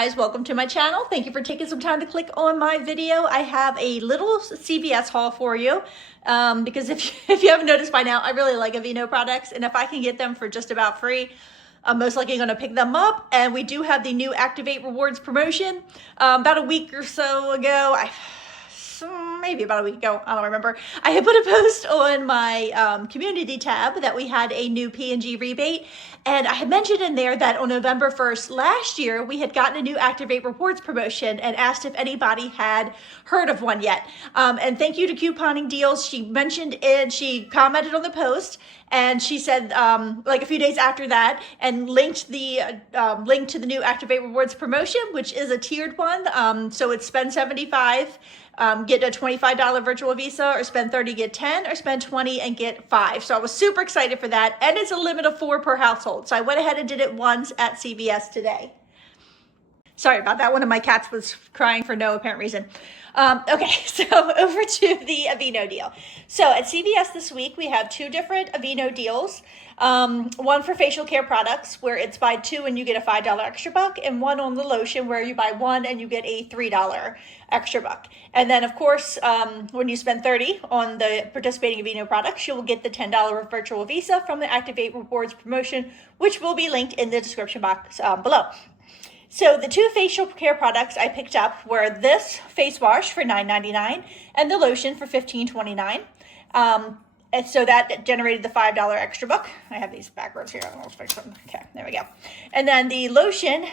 guys, welcome to my channel. Thank you for taking some time to click on my video. I have a little CVS haul for you because if you haven't noticed by now, I really like Aveeno products, and if I can get them for just about free, I'm most likely going to pick them up. And we do have the new Activate Rewards promotion. About a week or so ago, maybe about a week ago, I don't remember, I had put a post on my community tab that we had a new P&G rebate, and I had mentioned in there that on November 1st last year we had gotten a new Activate Rewards promotion and asked if anybody had heard of one yet. And thank you to Couponing Deals. She mentioned it, she commented on the post, and she said like a few days after that, and linked the link to the new Activate Rewards promotion, which is a tiered one. So it's spend $75, get a $25 virtual Visa, or spend 30, get 10, or spend 20 and get 5. So I was super excited for that. And it's a limit of 4 per household. So I went ahead and did it once at CVS today. Sorry about that. One of my cats was crying for no apparent reason. Okay, so over to the Aveeno deal. So at CVS this week, we have 2 different Aveeno deals. One for facial care products, where it's buy 2 and you get a $5 extra buck, and one on the lotion where you buy 1 and you get a $3 extra buck. And then of course, when you spend 30 on the participating Aveeno products, you will get the $10 virtual Visa from the Activate Rewards promotion, which will be linked in the description box below. So the 2 facial care products I picked up were this face wash for $9.99 and the lotion for $15.29. And so that generated the $5 extra buck. I have these backwards here. I'll fix them. Okay, there we go. And then the lotion,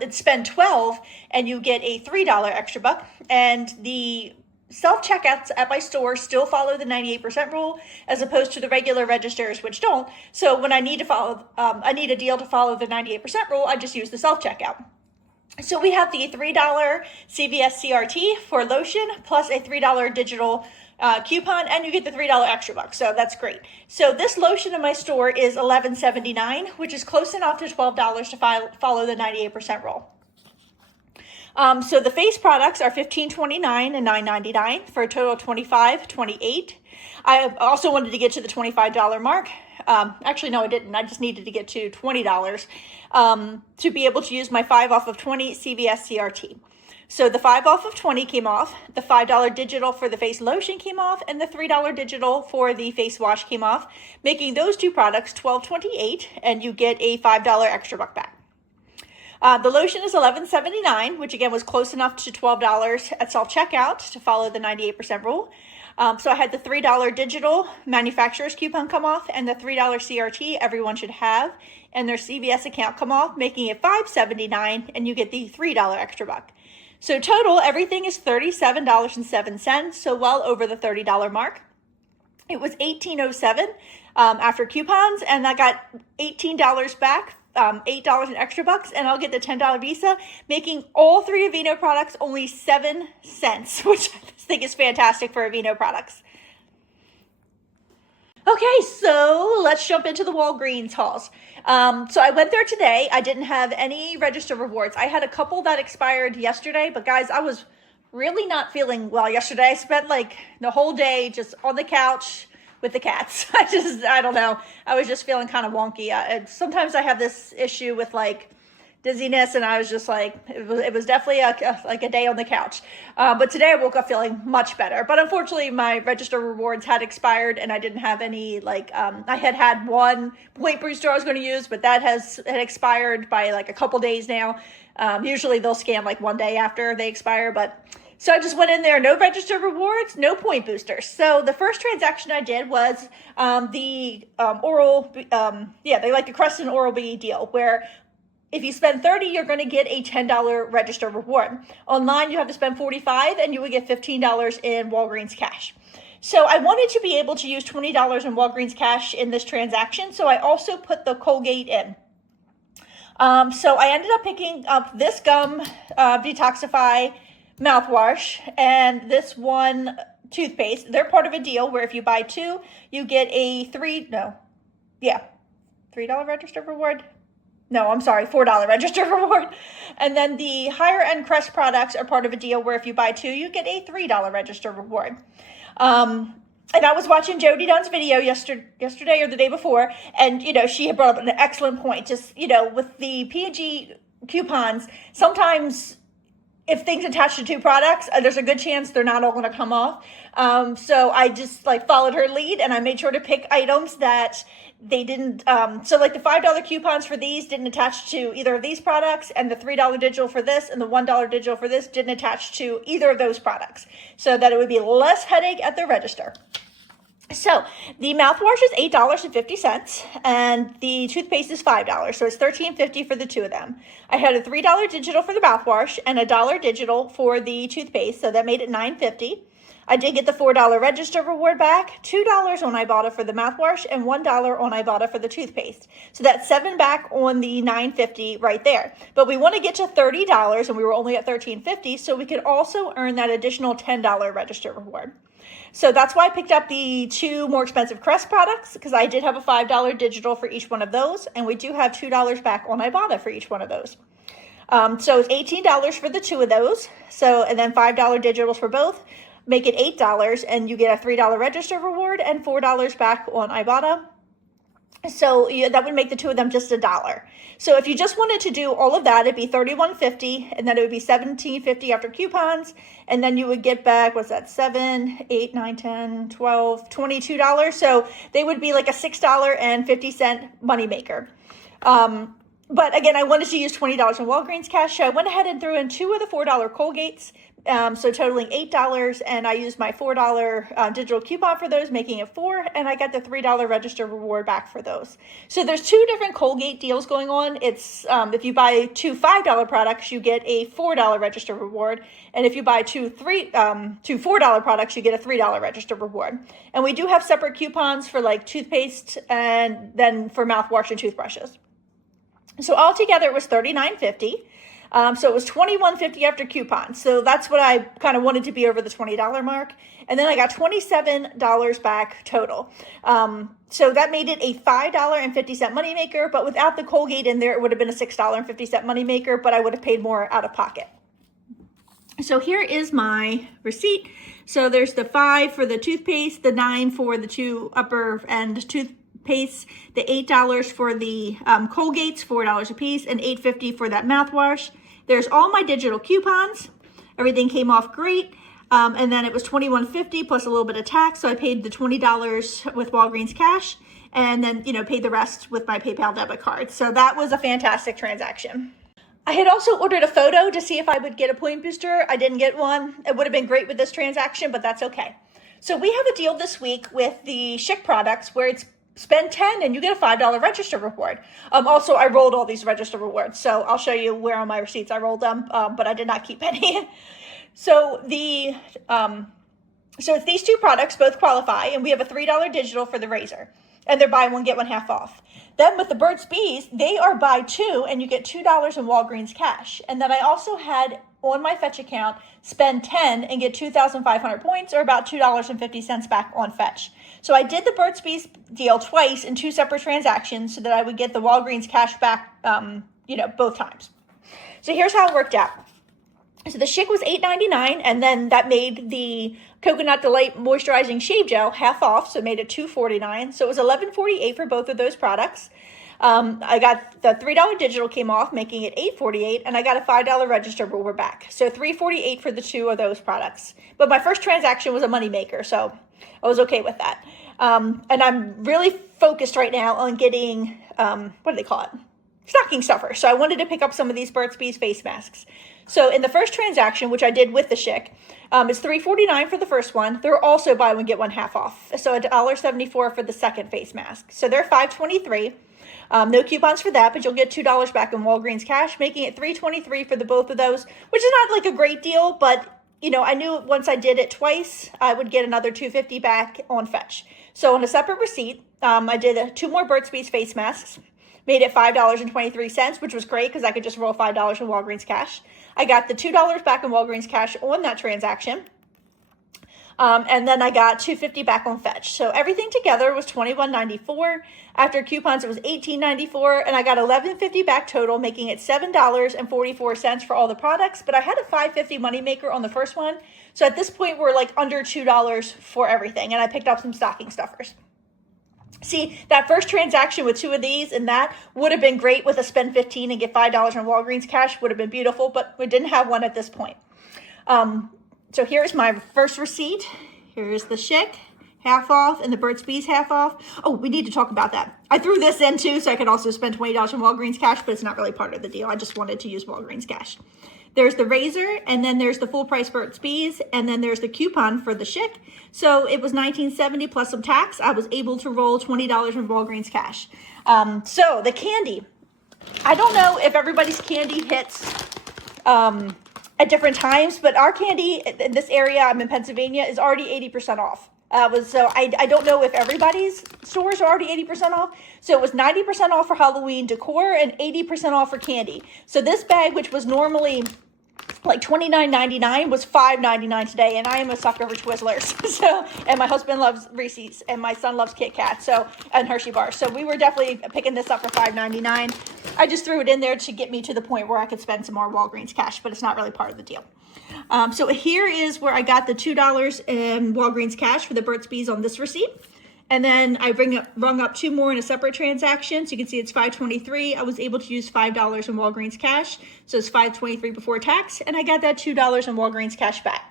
it's spend 12 and you get a $3 extra buck. And the self-checkouts at my store still follow the 98% rule, as opposed to the regular registers, which don't. So when I need to follow, I need a deal to follow the 98% rule, I just use the self-checkout. So we have the $3 CVS CRT for lotion, plus a $3 digital coupon, and you get the $3 extra buck. So that's great. So this lotion in my store is $11.79, which is close enough to $12 to follow the 98% rule. So the face products are $15.29 and $9.99 for a total of $25.28. I also wanted to get to the $25 mark. Actually, no, I didn't. I just needed to get to $20 to be able to use my 5 off of 20 CVS CRT. So the 5 off of 20 came off, the $5 digital for the face lotion came off, and the $3 digital for the face wash came off, making those 2 products $12.28, and you get a $5 extra buck back. The lotion is $11.79, which again was close enough to $12 at self-checkout to follow the 98% rule. So I had the $3 digital manufacturer's coupon come off, and the $3 CRT everyone should have, and their CVS account come off, making it $5.79, and you get the $3 extra buck. So total, everything is $37.07, so well over the $30 mark. It was $18.07 after coupons, and I got $18 back, $8 in extra bucks, and I'll get the $10 Visa, making all 3 Aveeno products only 7 cents, which I think is fantastic for Aveeno products. Okay, so let's jump into the Walgreens hauls. So I went there today. I didn't have any register rewards. I had a couple that expired yesterday, but guys, I was really not feeling well yesterday. I spent like the whole day just on the couch with the cats. I don't know. I was just feeling kind of wonky. Sometimes I have this issue with like dizziness, and I was just like, it was definitely like a day on the couch. But today I woke up feeling much better. But unfortunately, my register rewards had expired, and I didn't have any, like, I had 1 point booster I was going to use, but that had expired by like a couple days now. Usually they'll scan like 1 day after they expire, but so I just went in there, no register rewards, no point boosters. So the first transaction I did was the Oral, they like the Crescent Oral-B deal, where if you spend 30, you're going to get a $10 register reward. Online, you have to spend 45, and you would get $15 in Walgreens cash. So I wanted to be able to use $20 in Walgreens cash in this transaction, so I also put the Colgate in. So I ended up picking up this gum Detoxify mouthwash and this one toothpaste. They're part of a deal where if you buy 2, you get a $3 register reward. No, I'm sorry, $4 register reward. And then the higher end Crest products are part of a deal where if you buy 2, you get a $3 register reward. And I was watching Jody Dunn's video yesterday or the day before, and, you know, she had brought up an excellent point. Just, you know, with the P&G coupons, sometimes if things attach to two products, there's a good chance they're not all going to come off. So I just like followed her lead, and I made sure to pick items that they didn't. So like the $5 coupons for these didn't attach to either of these products, and the $3 digital for this and the $1 digital for this didn't attach to either of those products, so that it would be less headache at the register. So the mouthwash is $8.50 and the toothpaste is $5. So it's $13.50 for the two of them. I had a $3 digital for the mouthwash and a $1 digital for the toothpaste. So that made it $9.50. I did get the $4 register reward back, $2 on Ibotta for the mouthwash, and $1 on Ibotta for the toothpaste. So that's $7 back on the $9.50 right there. But we want to get to $30, and we were only at $13.50, so we could also earn that additional $10 register reward. So that's why I picked up the two more expensive Crest products, because I did have a $5 digital for each one of those, and we do have $2 back on Ibotta for each one of those. So it's $18 for the two of those. So, and then $5 digitals for both, make it $8, and you get a $3 register reward and $4 back on Ibotta. So that would make the two of them just $1. So if you just wanted to do all of that, it'd be $31.50, and then it would be $17.50 after coupons, and then you would get back, what's that, $7, $8, $9, $10, $12, $22. So they would be like a $6.50 moneymaker. But again, I wanted to use $20 in Walgreens cash, so I went ahead and threw in two of the $4 Colgates, so totaling $8, and I used my $4 digital coupon for those, making it $4, and I got the $3 register reward back for those. So there's two different Colgate deals going on. It's if you buy two $5 products, you get a $4 register reward, and if you buy two $4 products, you get a $3 register reward. And we do have separate coupons for like toothpaste and then for mouthwash and toothbrushes. So altogether, it was $39.50. So it was $21.50 after coupons. So that's what I kind of wanted to be over the $20 mark. And then I got $27 back total. So that made it a $5.50 moneymaker, but without the Colgate in there, it would have been a $6.50 moneymaker, but I would have paid more out of pocket. So here is my receipt. So there's the $5 for the toothpaste, the $9 for the two upper end toothpaste, the $8 for the Colgates, $4 a piece, and $8.50 for that mouthwash. There's all my digital coupons. Everything came off great. And then it was $21.50 plus a little bit of tax. So I paid the $20 with Walgreens cash, and then, paid the rest with my PayPal debit card. So that was a fantastic transaction. I had also ordered a photo to see if I would get a point booster. I didn't get one. It would have been great with this transaction, but that's okay. So we have a deal this week with the Schick products where it's spend $10 and you get a $5 register reward. Also, I rolled all these register rewards, so I'll show you where on my receipts I rolled them, but I did not keep any. So it's these two products, both qualify, and we have a $3 digital for the razor, and they're buy one, get one half off. Then with the Burt's Bees, they are buy two, and you get $2 in Walgreens cash. And then I also had on my Fetch account, spend $10 and get 2,500 points, or about $2.50 back on Fetch. So I did the Burt's Bees deal twice in two separate transactions so that I would get the Walgreens cash back, both times. So here's how it worked out. So the Schick was $8.99, and then that made the Coconut Delight Moisturizing Shave Gel half off, so it made it $2.49. So it was $11.48 for both of those products. I got the $3 digital came off, making it $8.48, and I got a $5 register reward back. So $3.48 for the two of those products. But my first transaction was a moneymaker, so I was okay with that. And I'm really focused right now on getting, what do they call it? Stocking stuffer. So I wanted to pick up some of these Burt's Bees face masks. So in the first transaction, which I did with the Schick, it's $3.49 for the first one. They're also buy one, get one half off. So $1.74 for the second face mask. So they're $5.23. No coupons for that, but you'll get $2 back in Walgreens cash, making it $3.23 for the both of those, which is not like a great deal, but I knew once I did it twice, I would get another $2.50 back on Fetch. So on a separate receipt, I did two more Burt's Bees face masks, made it $5.23, which was great because I could just roll $5 in Walgreens cash. I got the $2 back in Walgreens cash on that transaction. And then I got $2.50 back on Fetch. So everything together was $21.94. After coupons, it was $18.94, and I got $11.50 back total, making it $7.44 for all the products. But I had a $5.50 moneymaker on the first one. So at this point, we're like under $2 for everything, and I picked up some stocking stuffers. See, that first transaction with 2 of these and that would have been great with a spend 15 and get $5 in Walgreens cash, would have been beautiful, but we didn't have one at this point. So here's my first receipt. Here's the Schick, half off, and the Burt's Bees half off. Oh, we need to talk about that. I threw this in too, so I could also spend $20 in Walgreens cash, but it's not really part of the deal. I just wanted to use Walgreens cash. There's the razor, and then there's the full price Burt's Bees, and then there's the coupon for the Schick. So it was $19.70 plus some tax. I was able to roll $20 in Walgreens cash. So the candy. I don't know if everybody's candy hits at different times, but our candy in this area, I'm in Pennsylvania, is already 80% off. So I don't know if everybody's stores are already 80% off. So it was 90% off for Halloween decor and 80% off for candy. So this bag, which was normally like $29.99, was $5.99 today, and I am a sucker for Twizzlers. So, and my husband loves Reese's, and my son loves Kit Kat, so, and Hershey bars. So we were definitely picking this up for $5.99. I just threw it in there to get me to the point where I could spend some more Walgreens cash, but it's not really part of the deal. So here is where I got the $2 in Walgreens cash for the Burt's Bees on this receipt. And then I rung up 2 more in a separate transaction. So you can see it's $5.23. I was able to use $5 in Walgreens cash. So it's $5.23 before tax. And I got that $2 in Walgreens cash back.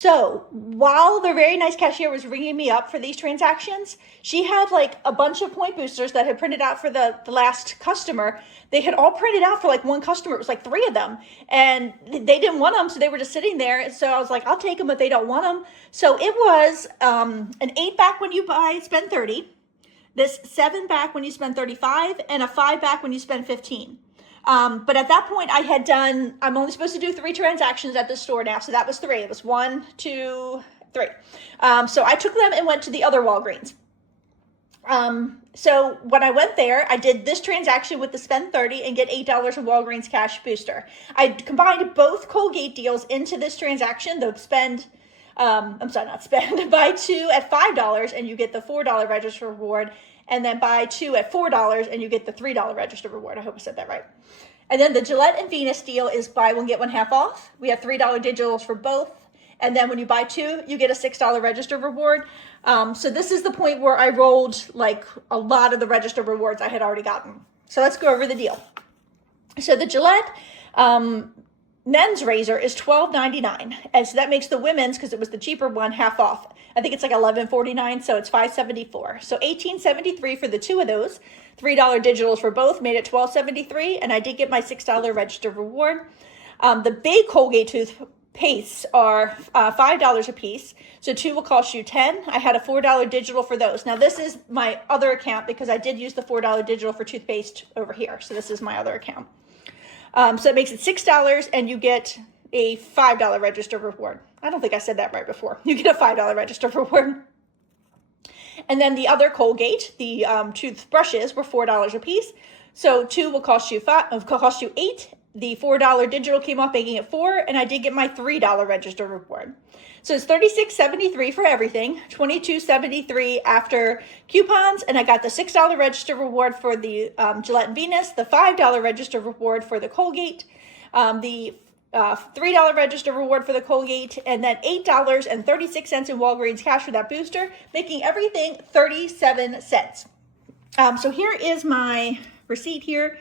So while the very nice cashier was ringing me up for these transactions, she had like a bunch of point boosters that had printed out for the last customer. They had all printed out for like one customer. It was like 3 of them, and they didn't want them. So they were just sitting there. So I was like, I'll take them, but they don't want them. So it was an 8 back when you spend 30, this 7 back when you spend 35, and a 5 back when you spend 15. But at that point I had done, I'm only supposed to do 3 transactions at this store now. So that was 3. It was 1, 2, 3. So I took them and went to the other Walgreens. So when I went there, I did this transaction with the spend 30 and get $8 in Walgreens cash booster. I combined both Colgate deals into this transaction, the spend, buy 2 at $5 and you get the $4 register reward, and then buy 2 at $4 and you get the $3 register reward. I hope I said that right. And then the Gillette and Venus deal is buy 1, get 1 half off. We have $3 digitals for both. And then when you buy 2, you get a $6 register reward. So this is the point where I rolled like a lot of the register rewards I had already gotten. So let's go over the deal. So the Gillette men's razor is $12.99, and so that makes the women's, because it was the cheaper one, half off. I think it's like $11.49, so it's $5.74. So $18.73 for the 2 of those. $3 digitals for both made it $12.73, and I did get my $6 register reward. The big Colgate toothpastes are $5 a piece, so 2 will cost you $10. I had a $4 digital for those. Now this is my other account because I did use the $4 digital for toothpaste over here, so this is my other account. So it makes it $6, and you get a $5 register reward. I don't think I said that right before. You get a $5 register reward. And then the other Colgate, the toothbrushes, were $4 a piece. So 2 will cost you $8. The $4 digital came off, making it $4, and I did get my $3 register reward. So it's $36.73 for everything, $22.73 after coupons, and I got the $6 register reward for the Gillette and Venus, the $5 register reward for the Colgate, the $3 register reward for the Colgate, and then $8.36 in Walgreens cash for that booster, making everything 37 cents. So here is my receipt here.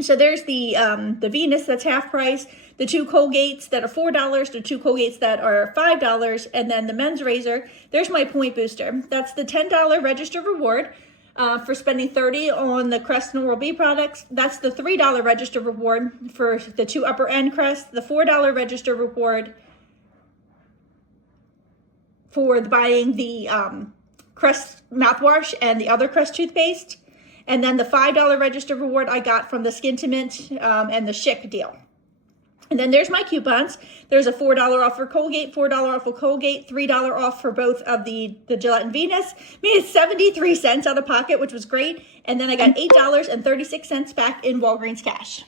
So there's the Venus that's half price, the 2 Colgates that are $4, the 2 Colgates that are $5, and then the men's razor. There's my point booster. That's the $10 register reward for spending $30 on the Crest and Oral-B products. That's the $3 register reward for the 2 upper end Crest, the $4 register reward for buying the Crest mouthwash and the other Crest toothpaste. And then the $5 register reward I got from the Skin to Mint and the Schick deal. And then there's my coupons. There's a $4 off for Colgate, $4 off for Colgate, $3 off for both of the Gillette and Venus. Made it 73 cents out of pocket, which was great. And then I got $8.36 back in Walgreens cash.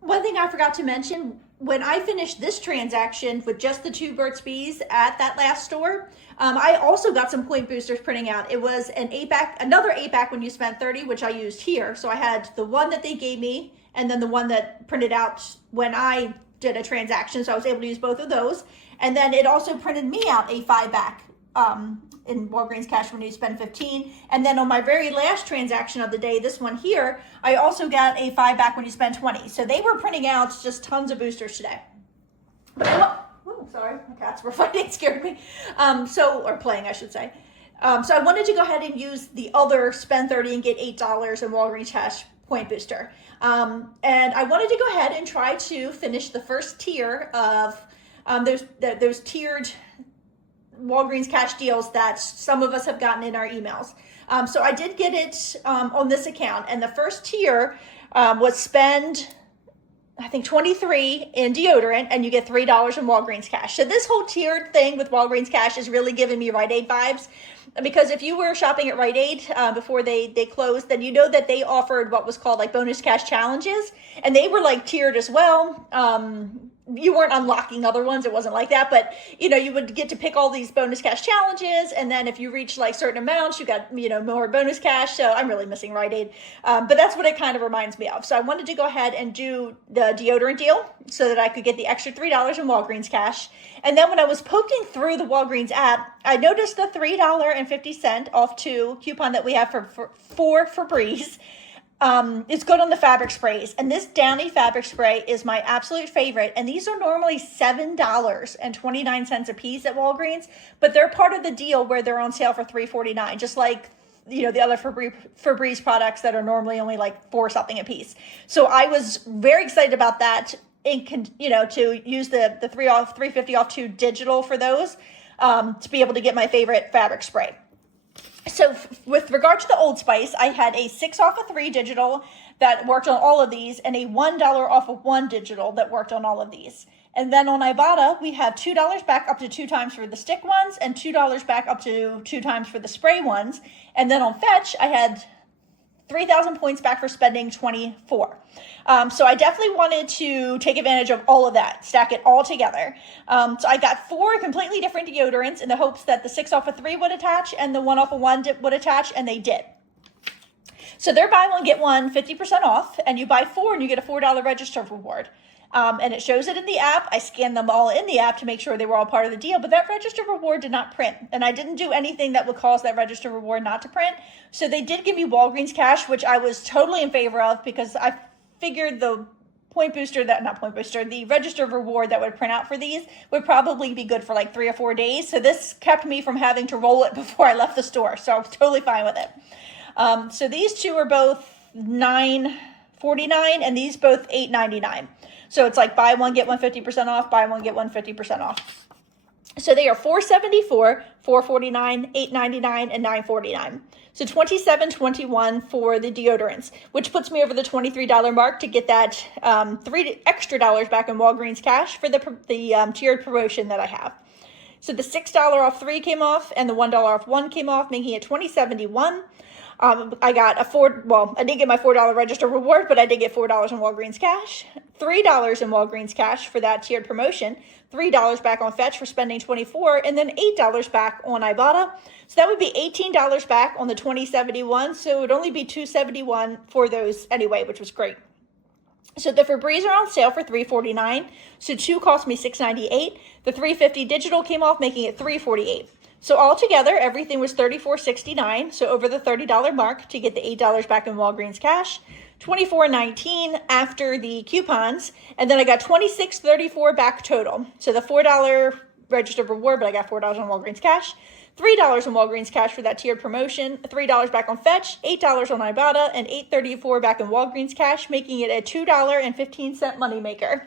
One thing I forgot to mention, when I finished this transaction with just the 2 Burt's Bees at that last store, I also got some point boosters printing out. It was an 8-back, another 8-back when you spent 30, which I used here. So I had the one that they gave me, and then the one that printed out when I did a transaction. So I was able to use both of those. And then it also printed me out a 5-back in Walgreens cash when you spend 15. And then on my very last transaction of the day, this one here, I also got a 5 back when you spend 20. So they were printing out just tons of boosters today. But sorry, my cats were fighting, scared me. Or playing, I should say. So I wanted to go ahead and use the other spend 30 and get $8 in Walgreens cash point booster. And I wanted to go ahead and try to finish the first tier of those tiered Walgreens cash deals that some of us have gotten in our emails. So I did get it on this account, and the first tier was spend, I think, 23 in deodorant, and you get $3 in Walgreens cash. So this whole tiered thing with Walgreens cash is really giving me Rite Aid vibes, because if you were shopping at Rite Aid before they closed, then you know that they offered what was called like bonus cash challenges, and they were like tiered as well. You weren't unlocking other ones. It wasn't like that, but you would get to pick all these bonus cash challenges. And then if you reach like certain amounts, you got, more bonus cash. So I'm really missing Rite Aid. But that's what it kind of reminds me of. So I wanted to go ahead and do the deodorant deal so that I could get the extra $3 in Walgreens cash. And then when I was poking through the Walgreens app, I noticed the $3.50 off 2 coupon that we have for Febreze. It's good on the fabric sprays, and this Downy fabric spray is my absolute favorite, and these are normally $7.29 a piece at Walgreens, but they're part of the deal where they're on sale for $3.49, just like the other Febreze products that are normally only like $4 something a piece. So I was very excited about that, to use the $3.50 off 2 digital for those, to be able to get my favorite fabric spray. So with regard to the Old Spice, I had a 6 off of 3 digital that worked on all of these, and a $1 off of 1 digital that worked on all of these. And then on Ibotta, we have $2 back up to 2 times for the stick ones, and $2 back up to 2 times for the spray ones. And then on Fetch, I had 3,000 points back for spending 24. So I definitely wanted to take advantage of all of that, stack it all together. So I got 4 completely different deodorants in the hopes that the 6 off of 3 would attach and the 1 off of 1 would attach, and they did. So they're buy one, get one, 50% off, and you buy 4 and you get a $4 register reward. And it shows it in the app. I scanned them all in the app to make sure they were all part of the deal, but that register reward did not print. And I didn't do anything that would cause that register reward not to print. So they did give me Walgreens cash, which I was totally in favor of, because I figured the the register reward that would print out for these would probably be good for like 3 or 4 days. So this kept me from having to roll it before I left the store. So I was totally fine with it. So these two are both $9.49 and these both $8.99. So it's like buy one, get one 50% off, buy one, get one 50% off. So they are $4.74, $4.49, $8.99, and $9.49. So $27.21 for the deodorants, which puts me over the $23 mark to get that $3 extra back in Walgreens cash for the tiered promotion that I have. So the $6 off 3 came off, and the $1 off 1 came off, making it $20.71. I got I didn't get my $4 register reward, but I did get $4 in Walgreens cash, $3 in Walgreens cash for that tiered promotion, $3 back on Fetch for spending 24, and then $8 back on Ibotta. So that would be $18 back on the 2071. So it would only be $271 for those anyway, which was great. So the Febreze are on sale for $3.49. So 2 cost me $6.98. The $3.50 digital came off, making it $3.48. So altogether, everything was $34.69, so over the $30 mark to get the $8 back in Walgreens cash, $24.19 after the coupons, and then I got $26.34 back total. So the $4 registered reward, but I got $4 on Walgreens cash, $3 in Walgreens cash for that tiered promotion, $3 back on Fetch, $8 on Ibotta, and $8.34 back in Walgreens cash, making it a $2.15 moneymaker.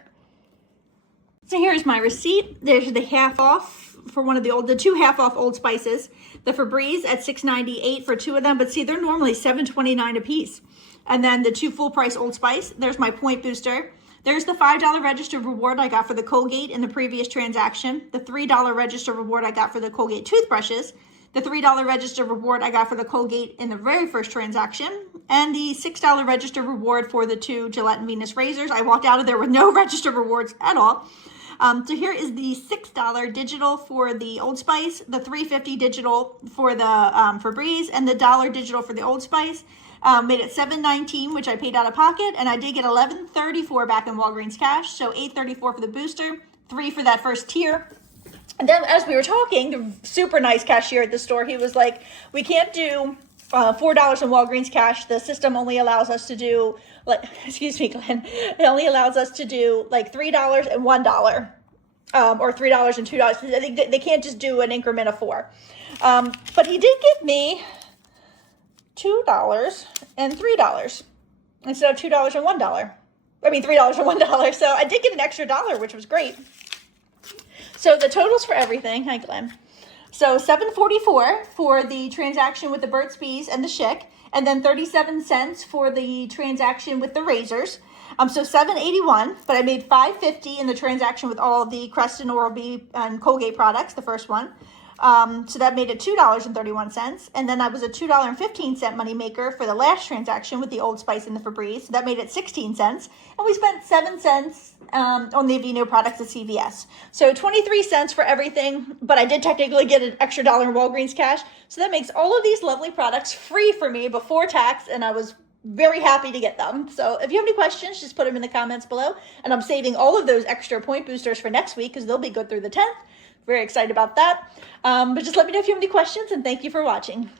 So here's my receipt. There's the half off for one of the 2 half off Old Spices. The Febreze at $6.98 for 2 of them, but see, they're normally $7.29 a piece. And then the 2 full price Old Spice. There's my point booster. There's the $5 register reward I got for the Colgate in the previous transaction. The $3 register reward I got for the Colgate toothbrushes. The $3 register reward I got for the Colgate in the very first transaction. And the $6 register reward for the 2 Gillette and Venus razors. I walked out of there with no register rewards at all. So here is the $6 digital for the Old Spice, the $3.50 digital for the Febreze, and the $1 digital for the Old Spice. Made it $7.19, which I paid out of pocket, and I did get $11.34 back in Walgreens cash. So $8.34 for the booster, $3 for that first tier. And then as we were talking, the super nice cashier at the store, he was like, we can't do $4 in Walgreens cash. The system only allows us to do, like, excuse me, Glenn, it only allows us to do like $3 and $1. Or $3 and $2. They can't just do an increment of 4. But he did give me $2 and $3 instead of $2 and $1. I mean $3 and $1. So I did get an extra dollar, which was great. So the totals for everything, hi Glenn. So $7.44 for the transaction with the Burt's Bees and the Schick, and then 37 cents for the transaction with the razors. So $7.81, but I made $5.50 in the transaction with all of the Crest and Oral-B and Colgate products, the first one. So that made it $2.31. And then I was a $2.15 moneymaker for the last transaction with the Old Spice and the Febreze. So that made it 16 cents. And we spent 7 cents on the Aveeno products at CVS. So 23 cents for everything, but I did technically get an extra dollar in Walgreens cash. So that makes all of these lovely products free for me before tax, and I was very happy to get them. So if you have any questions, just put them in the comments below. And I'm saving all of those extra point boosters for next week because they'll be good through the 10th. Very excited about that. But just let me know if you have any questions, and thank you for watching.